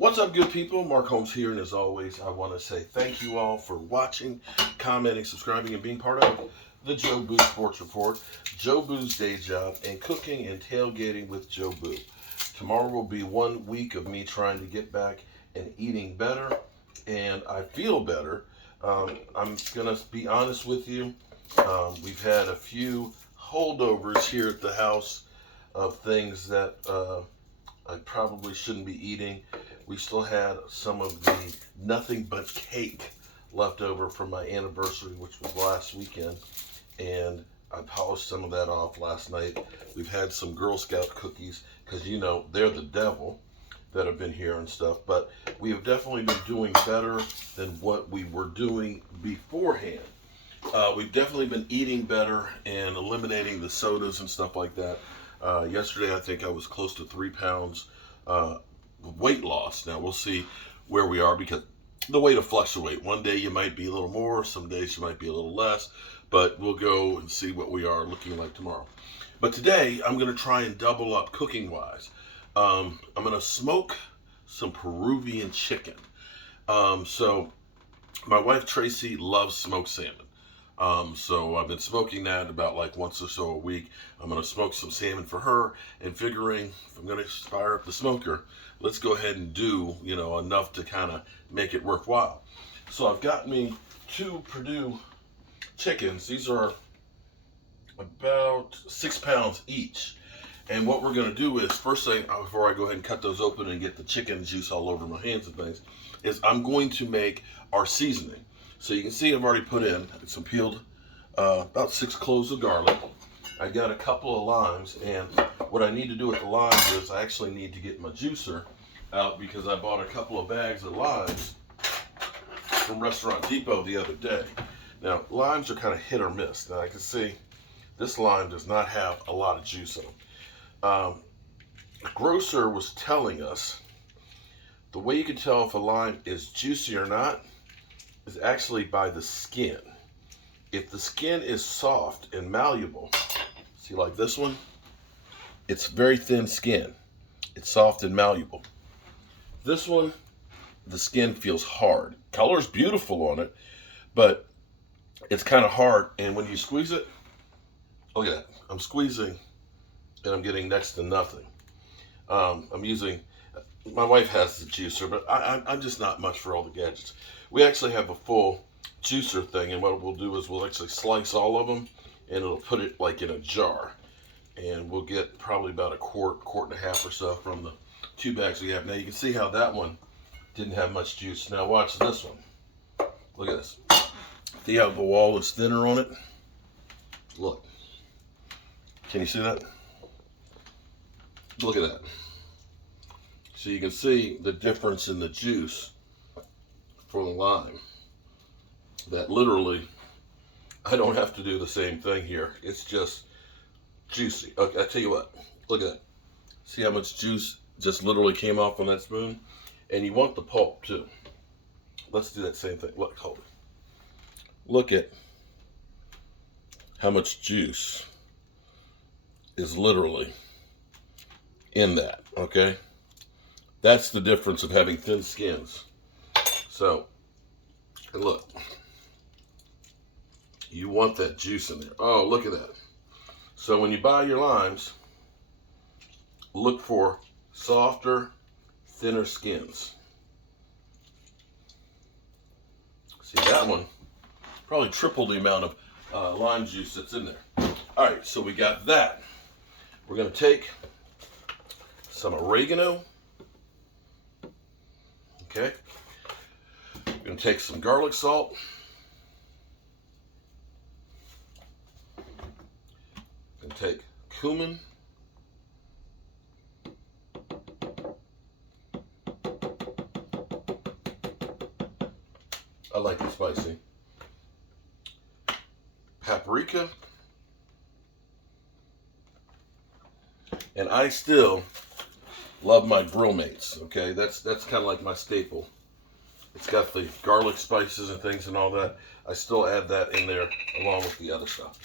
What's up, good people? Mark Holmes here, and as always, I want to say thank you all for watching, commenting, subscribing, and being part of the Joe Boo Sports Report, Joe Boo's day job, and cooking and tailgating with Joe Boo. Tomorrow will be 1 week of me trying to get back and eating better, and I feel better. I'm going to be honest with you. We've had a few holdovers here at the house of things that I probably shouldn't be eating. We still had some of the nothing but cake left over from my anniversary, which was last weekend, and I polished some of that off last night. We've had some Girl Scout cookies, because you know they're the devil, that have been here and stuff, but we have definitely been doing better than what we were doing beforehand. We've definitely been eating better and eliminating the sodas and stuff like that. Yesterday, I think I was close to 3 pounds weight loss. Now, we'll see where we are because the weight will fluctuate. One day you might be a little more, some days you might be a little less, but we'll go and see what we are looking like tomorrow. But today, I'm going to try and double up cooking-wise. I'm going to smoke some Peruvian chicken. So, my wife Tracy loves smoked salmon. So I've been smoking that about like once or so a week. I'm going to smoke some salmon for her, and figuring if I'm going to fire up the smoker, let's go ahead and do, enough to kind of make it worthwhile. So I've got me 2 Purdue chickens. These are about 6 pounds each. And what we're going to do is, first thing, before I go ahead and cut those open and get the chicken juice all over my hands and things, is I'm going to make our seasoning. So you can see I've already put in some peeled, about 6 cloves of garlic. I got a couple of limes, and what I need to do with the limes is I actually need to get my juicer out because I bought a couple of bags of limes from Restaurant Depot the other day. Now, limes are kind of hit or miss. Now, I can see this lime does not have a lot of juice in them. The grocer was telling us the way you can tell if a lime is juicy or not is actually by the skin. If the skin is soft and malleable, see like this one, it's very thin skin. It's soft and malleable. This one, the skin feels hard. Color's beautiful on it, but it's kind of hard, and when you squeeze it, look at that. I'm squeezing and I'm getting next to nothing. I'm using, my wife has the juicer, but I'm just not much for all the gadgets. We actually have a full juicer thing, and what we'll do is we'll actually slice all of them, and it'll put it like in a jar. And we'll get probably about a quart and a half or so from the 2 bags we have. Now you can see how that one didn't have much juice. Now watch this one. Look at this. See how the wall is thinner on it? Look. Can you see that? Look at that. So you can see the difference in the juice for the lime. That literally, I don't have to do the same thing here. It's just juicy. Okay, I tell you what, look at that. See how much juice just literally came off on that spoon? And you want the pulp too. Let's do that same thing. Look, hold it. Look at how much juice is literally in that, okay? That's the difference of having thin skins. So, and look, you want that juice in there. Oh, look at that. So when you buy your limes, look for softer, thinner skins. See, that one, probably triple the amount of lime juice that's in there. All right, so we got that. We're gonna take some oregano. Okay. We're gonna take some garlic salt. Gonna take cumin. I like it spicy. Paprika. And I still love my grill mates, okay? That's kind of like my staple. It's got the garlic spices and things and all that. I still add that in there along with the other stuff.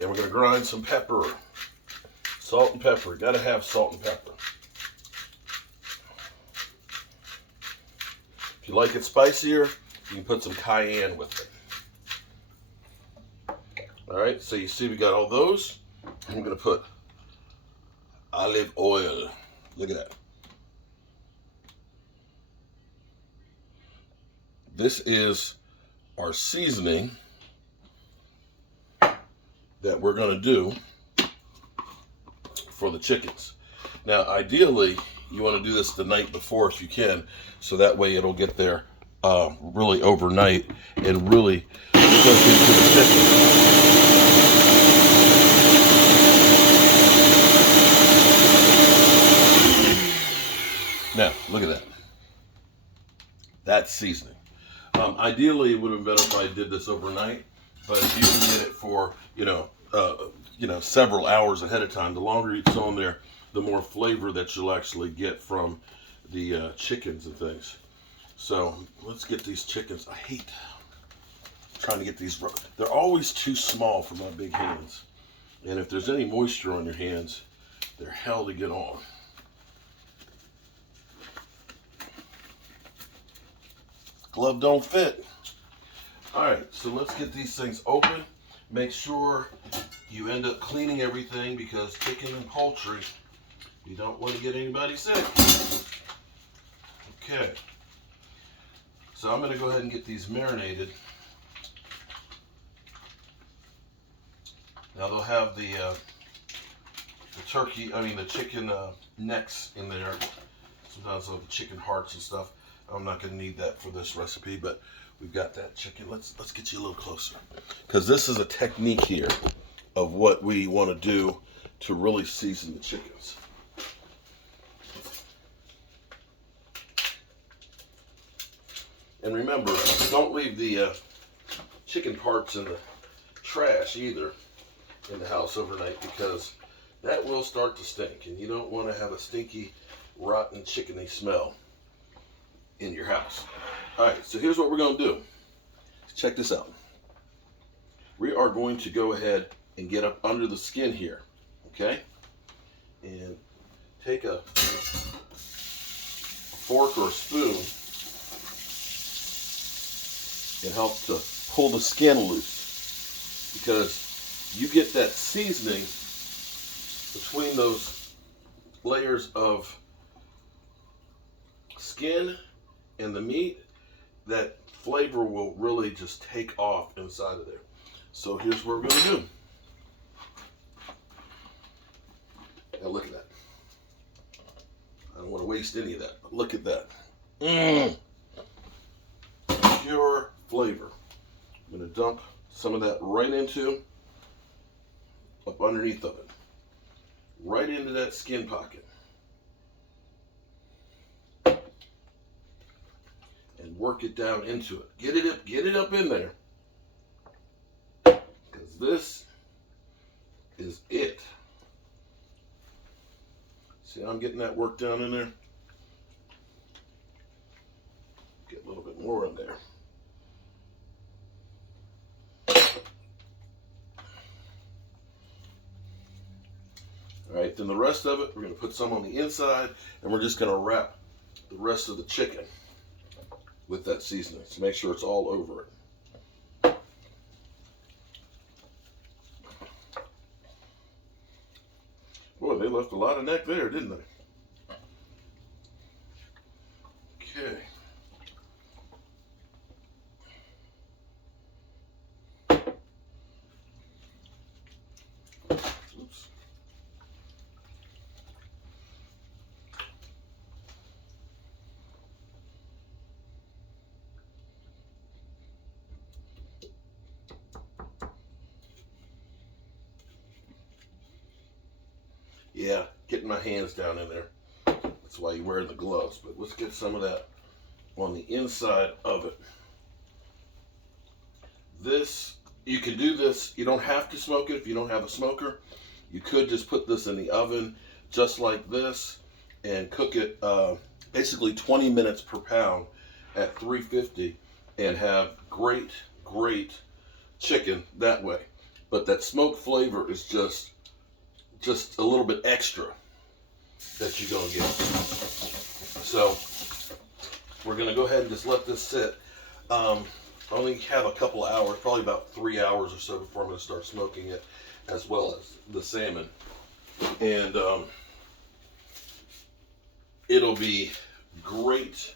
And we're gonna grind some pepper. Salt and pepper, gotta have salt and pepper. If you like it spicier, you can put some cayenne with it. All right, so you see we got all those. I'm gonna put olive oil. Look at that. This is our seasoning that we're gonna do for the chickens. Now, ideally, you want to do this the night before if you can, so that way it'll get there really overnight and really soak into the chicken. Now, look at that. That's seasoning. Ideally, it would have been better if I did this overnight, but if you can get it for, several hours ahead of time, the longer it's on there, the more flavor that you'll actually get from the chickens and things. So let's get these chickens. I hate trying to get these. They're always too small for my big hands. And if there's any moisture on your hands, they're hell to get on. Glove don't fit. All right, so let's get these things open. Make sure you end up cleaning everything, because chicken and poultry, you don't want to get anybody sick. Okay. So I'm going to go ahead and get these marinated. Now they'll have the chicken necks in there. Sometimes they'll have the chicken hearts and stuff. I'm not going to need that for this recipe, but we've got that chicken. Let's get you a little closer, because this is a technique here of what we want to do to really season the chickens. And remember, don't leave the chicken parts in the trash either in the house overnight, because that will start to stink, and you don't want to have a stinky, rotten, chickeny smell in your house. All right, so here's what we're going to do. Check this out. We are going to go ahead and get up under the skin here, okay? And take a fork or a spoon and help to pull the skin loose, because you get that seasoning between those layers of skin and the meat. That flavor will really just take off inside of there. So here's what we're going to do. Now look at that. I don't want to waste any of that, but look at that. Pure flavor. I'm going to dump some of that right up underneath of it. Right into that skin pocket. And work it down into it. Get it up in there. Because this is it. See how I'm getting that work down in there? Get a little bit more in there. All right, then the rest of it, we're going to put some on the inside, and we're just going to wrap the rest of the chicken with that seasoning. So make sure it's all over it. Boy, they left a lot of neck there, didn't they? Okay. Oops. Yeah, getting my hands down in there. That's why you wear the gloves. But let's get some of that on the inside of it. You can do this. You don't have to smoke it if you don't have a smoker. You could just put this in the oven just like this and cook it basically 20 minutes per pound at 350 and have great chicken that way. But that smoked flavor is just a little bit extra that you're going to get. So we're going to go ahead and just let this sit. I only have a couple of hours, probably about 3 hours or so before I'm going to start smoking it, as well as the salmon. And it'll be great.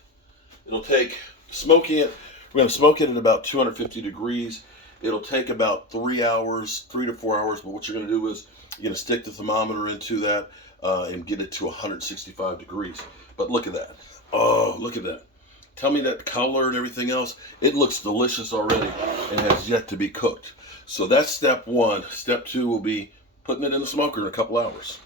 It'll take, smoking it, we're going to smoke it at about 250 degrees. It'll take about 3 hours, 3 to 4 hours, but what you're going to do is you're going to stick the thermometer into that and get it to 165 degrees. But look at that. Oh, look at that. Tell me that color and everything else. It looks delicious already and has yet to be cooked. So that's step one. Step two will be putting it in the smoker in a couple hours.